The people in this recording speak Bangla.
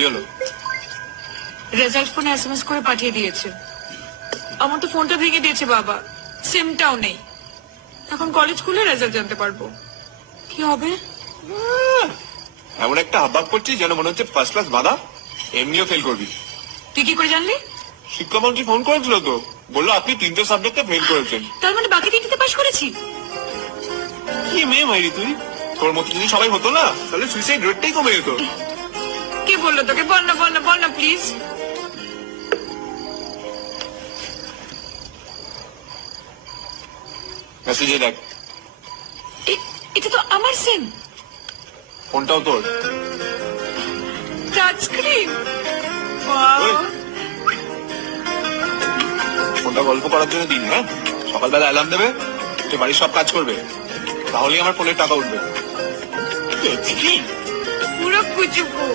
কি হলো? রেজাল্ট ফোনে এসএমএস করে পাঠিয়ে দিয়েছে। আমার তো ফোনটা ভেঙে দিয়েছে বাবা, সিমটাও নেই। এখন কলেজ খুলে রেজাল্ট জানতে পারবো। কি হবে? এমন একটা হাবভাব করছিস যেন মনে হচ্ছে ফার্স্ট ক্লাস বাঁধা। এমনিও ফেল করবি। তুই কি করে জানলি? শিক্ষামন্ত্রী ফোন করেছিল তো, বললো আপনি 3টে সাবজেক্টে ফেল করেছেন। তার মানে বাকি 3টিতে পাশ করেছি। কি মেয়ে মাইরি তুই? তোর মতো যদি সবাই হতো না তাহলে সুইসাইড রেটটাই কমে যেত। কে বললো তোকে? বল না বল না বল না প্লিজ। মেসেজে দেখ। এটা তো আমার সিম। ফোনটাও তোর। Touch screen. ওই, ফোনটা গল্প করার জন্য দিন, হ্যাঁ? সকালবেলা অ্যালার্ম দেবে, তুই বাড়ির সব কাজ করবে, তাহলেই আমার ফোনের টাকা উঠবে। পুরো কুচুকু।